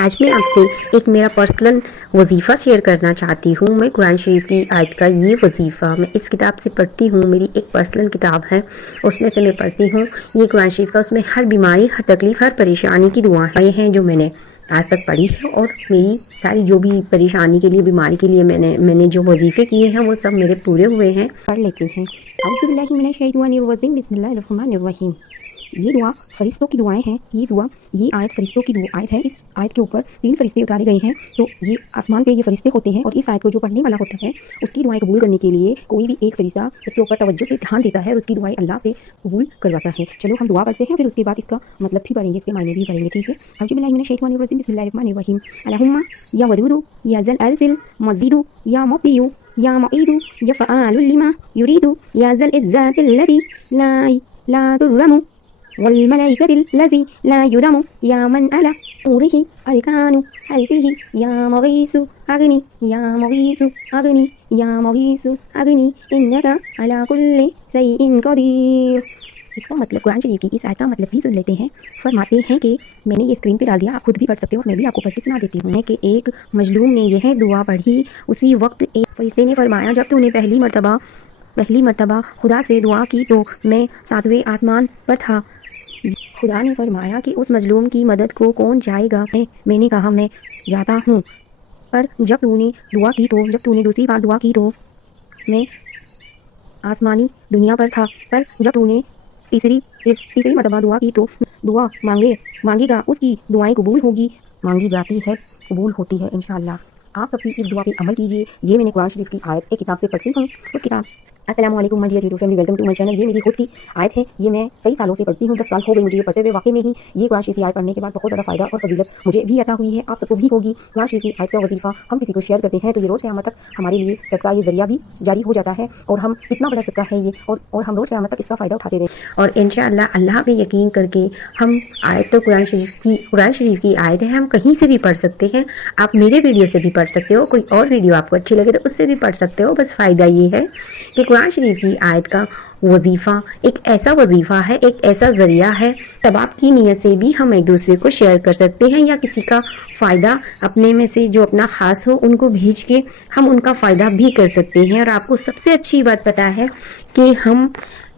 آج میں آپ سے ایک میرا پرسنل وظیفہ شیئر کرنا چاہتی ہوں۔ میں قرآن شریف کی آیت کا یہ وظیفہ میں اس کتاب سے پڑھتی ہوں، میری ایک پرسنل کتاب ہے، اس میں سے میں پڑھتی ہوں یہ قرآن شریف کا۔ اس میں ہر بیماری، ہر تکلیف، ہر پریشانی کی دعائیں ہیں جو میں نے آج تک پڑھی ہے، اور میری ساری جو بھی پریشانی کے لیے، بیماری کے لیے میں نے جو وظیفے کیے ہیں وہ سب میرے پورے ہوئے ہیں۔ پڑھ لیتے ہیں۔ اعوذ باللہ من الشیطان الرجیم، بسم اللہ الرحمن الرحیم۔ یہ دعا فرشتوں کی دعائیں ہیں۔ یہ آیت فرشتوں کی آیت ہے۔ اس آیت کے اوپر 3 فرشتے اتارے گئے ہیں، تو یہ آسمان پہ یہ فرشتے ہوتے ہیں، اور اس آیت کو جو پڑھنے والا ہوتا ہے اس کی دعائیں قبول کرنے کے لیے کوئی بھی ایک فرشتہ اس کے اوپر توجہ سے دھیان دیتا ہے اور اس کی دعائیں اللہ سے قبول کرواتا ہے۔ چلو ہم دعا کرتے ہیں، پھر اس کے بعد اس کا مطلب بھی پڑھیں گے، اس کے معنی بھی پڑھیں گے، ٹھیک ہے؟ اعوذ باللہ من الشیطان الرجیم، بسم اللہ الرحمن الرحیم۔ اللہم یا ودود یا ذل ارسل مزید یا مبدی یا معید یا فعال لما یرید یا ذل الذات الذی لا ترم والملائكة الذي لا يرم يا من على أمره أركان هذه يا مغيث أغني يا مغيث أغني يا مغيث أغني إنك على كل شيء قدير۔ اس کا مطلب قرآن شریف کی اس آیت کا مطلب بھی سن لیتے ہیں۔ فرماتے ہیں کہ میں نے یہ اسکرین پہ ڈال دیا، آپ خود بھی پڑھ سکتے ہو اور میں بھی آپ کو پڑھ کے سنا دیتی ہوں کہ ایک مظلوم نے یہ دعا پڑھی، اسی وقت ایک فرشتے نے فرمایا جب تو نے پہلی مرتبہ خدا سے دعا کی تو میں 7ویں آسمان پر تھا۔ خدا نے فرمایا کہ اس مظلوم کی مدد کو کون جائے گا؟ میں نے کہا میں جاتا ہوں، پر جب تو نے دوسری بار دعا کی تو میں آسمانی دنیا پر تھا، پر جب تو نے تیسری مرتبہ دعا کی تو دعا مانگے گا، اس کی دعائیں قبول ہوگی، مانگی جاتی ہے، قبول ہوتی ہے انشاءاللہ۔ آپ سب بھی اس دعا پہ عمل کیجیے۔ یہ میں نے قرآن شریف کی آیت ایک کتاب سے پڑھتی ہوں، اس کتاب۔ السلام علیکم my dear YouTube family, welcome to my channel. یہ میری خود کی آیت ہے، یہ میں کئی سالوں سے پڑھتی ہوں، 10 سال ہو گئے مجھے یہ پڑھتے ہوئے۔ واقعی میں ہی یہ قرآن شریف کی آیت پڑھنے کے بعد بہت زیادہ فائدہ اور فضیلت مجھے بھی عطا ہوئی ہے، آپ سب کو بھی ہوگی۔ قرآن شریف کی آیت کا وظیفہ ہم کسی کو شیئر کرتے ہیں تو یہ روز قیامت تک ہمارے لیے صدقہ یہ ذریعہ بھی جاری ہو جاتا ہے، اور ہم کتنا بڑا صدقہ ہے یہ، اور ہم روز قیامت تک اس کا فائدہ اٹھاتے رہیں، اور انشاءاللہ اللہ پہ یقین کر کے ہم آیت تو قرآن شریف کی آیت ہے، ہم کہیں سے بھی پڑھ سکتے ہیں۔ آپ میرے ویڈیو سے بھی پڑھ سکتے ہو، کوئی اور ویڈیو آپ کو اچھی لگے تو اس سے بھی پڑھ سکتے ہو۔ بس فائدہ یہ ہے کہ قرآن شریف کی آیت کا وظیفہ ایک ایسا وظیفہ ہے، ایک ایسا ذریعہ ہے، تب آپ کی نیت سے بھی ہم ایک دوسرے کو شیئر کر سکتے ہیں، یا کسی کا فائدہ اپنے میں سے جو اپنا خاص ہو ان کو بھیج کے ہم ان کا فائدہ بھی کر سکتے ہیں۔ اور آپ کو سب سے اچھی بات پتہ ہے کہ ہم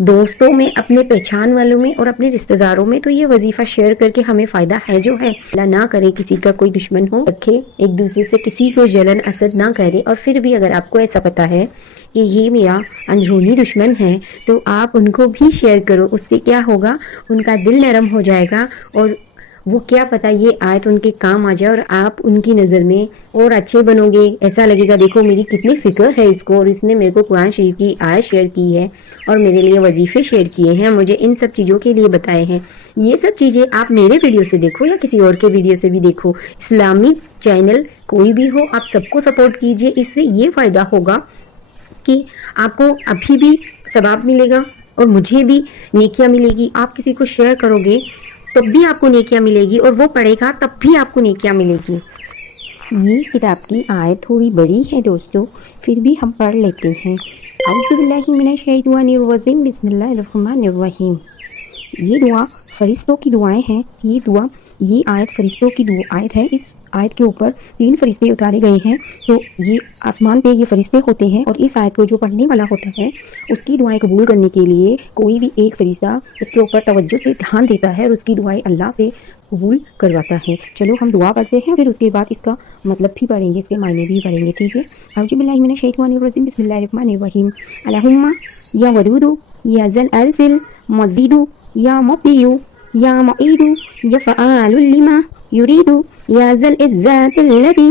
دوستوں میں، اپنے پہچان والوں میں اور اپنے رشتہ داروں میں تو یہ وظیفہ شیئر کر کے ہمیں فائدہ ہے جو ہے۔ اللہ نہ کرے کسی کا کوئی دشمن ہو، رکھے ایک دوسرے سے کسی کو جلن حسد نہ کرے، اور پھر بھی اگر آپ کو ایسا پتہ ہے کہ یہ میرا اندرونی دشمن ہے تو آپ ان کو بھی شیئر کرو، اس سے کیا ہوگا، ان کا دل نرم ہو جائے گا، اور وہ کیا پتہ یہ آیت ان کے کام آ جائے اور آپ ان کی نظر میں اور اچھے بنو گے۔ ایسا لگے گا دیکھو میری کتنی فکر ہے اس کو، اور اس نے میرے کو قرآن شریف کی آیت شیئر کی ہے اور میرے لیے وظیفے شیئر کیے ہیں، مجھے ان سب چیزوں کے لیے بتائے ہیں۔ یہ سب چیزیں آپ میرے ویڈیو سے دیکھو یا کسی اور کے ویڈیو سے بھی دیکھو، اسلامی چینل کوئی بھی ہو آپ سب کو سپورٹ کیجئے۔ اس سے یہ فائدہ ہوگا کہ آپ کو ابھی بھی ثواب ملے گا اور مجھے بھی نیکیاں ملے گی۔ آپ کسی کو شیئر کرو گے تب بھی آپ کو نیکیاں ملے گی، اور وہ پڑھے گا تب بھی آپ کو نیکیاں ملے گی۔ یہ کتاب کی آیت تھوڑی بڑی ہے دوستو، پھر بھی ہم پڑھ لیتے ہیں۔ اعوذ باللہ من الشیطان الرجیم، بسم اللہ الرحمن الرحیم۔ یہ دعا فرشتوں کی دعائیں ہیں۔ یہ آیت فرشتوں کی آیت ہے۔ اس آیت کے اوپر 3 فرشتے اتارے گئے ہیں، تو یہ آسمان پہ یہ فرشتے ہوتے ہیں، اور اس آیت کو جو پڑھنے والا ہوتا ہے اس کی دعائیں قبول کرنے کے لیے کوئی بھی ایک فرشتہ اس کے اوپر توجہ سے دھیان دیتا ہے اور اس کی دعائیں اللہ سے قبول کرواتا ہے۔ چلو ہم دعا کرتے ہیں، پھر اس کے بعد اس کا مطلب بھی پڑھیں گے، اس کے معنی بھی پڑھیں گے، ٹھیک ہے؟ اعوذ باللہ من الشیطان الرجیم، بسم اللہ الرحمن الرحیم۔ اللہم یا ودود یا ذل ارسل مزید یا مبدی یا معید یا فعال لما یرید یا ذل الذات الذی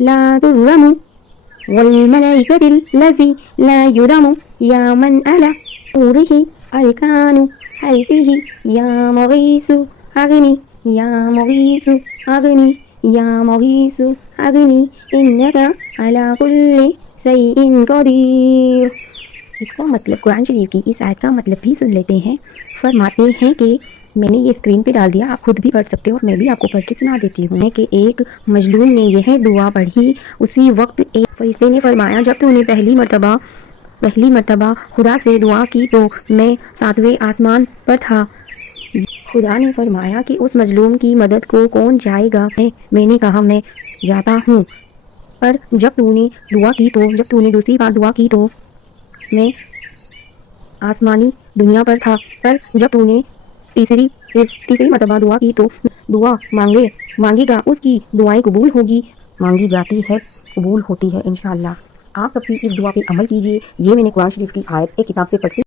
لا ترم والملائكة الذي لا يرم يا من على أمره أركان هذه يا مغيث أغني يا مغيث أغني يا مغيث أغني إنك على كل شيء قدير۔ اس کا مطلب قرآن شریف کی اس آیت کا مطلب بھی سن لیتے ہیں۔ فرماتے ہیں کہ میں نے یہ اسکرین پہ ڈال دیا، آپ خود بھی پڑھ سکتے ہو اور میں بھی آپ کو پڑھ کے سنا دیتی ہوں کہ ایک مظلوم نے یہ دعا پڑھی، اسی وقت ایک فرشتے نے فرمایا جب تو نے پہلی مرتبہ خدا سے دعا کی تو میں 7ویں آسمان پر تھا۔ خدا نے فرمایا کہ اس مظلوم کی مدد کو کون جائے گا. میں نے کہا میں جاتا ہوں. پر جب تو نے دعا کی تو جب تو نے دوسری بار دعا کی تو میں آسمانی دنیا پر تھا. پر جب تو نے تیسری مرتبہ دعا کی تو دعا مانگے گا اس کی دعائیں قبول ہوگی. مانگی جاتی ہے قبول ہوتی ہے انشاءاللہ. آپ سب بھی اس دعا پہ عمل کیجیے. یہ میں نے قرآن شریف کی آیت ایک کتاب سے پڑھی.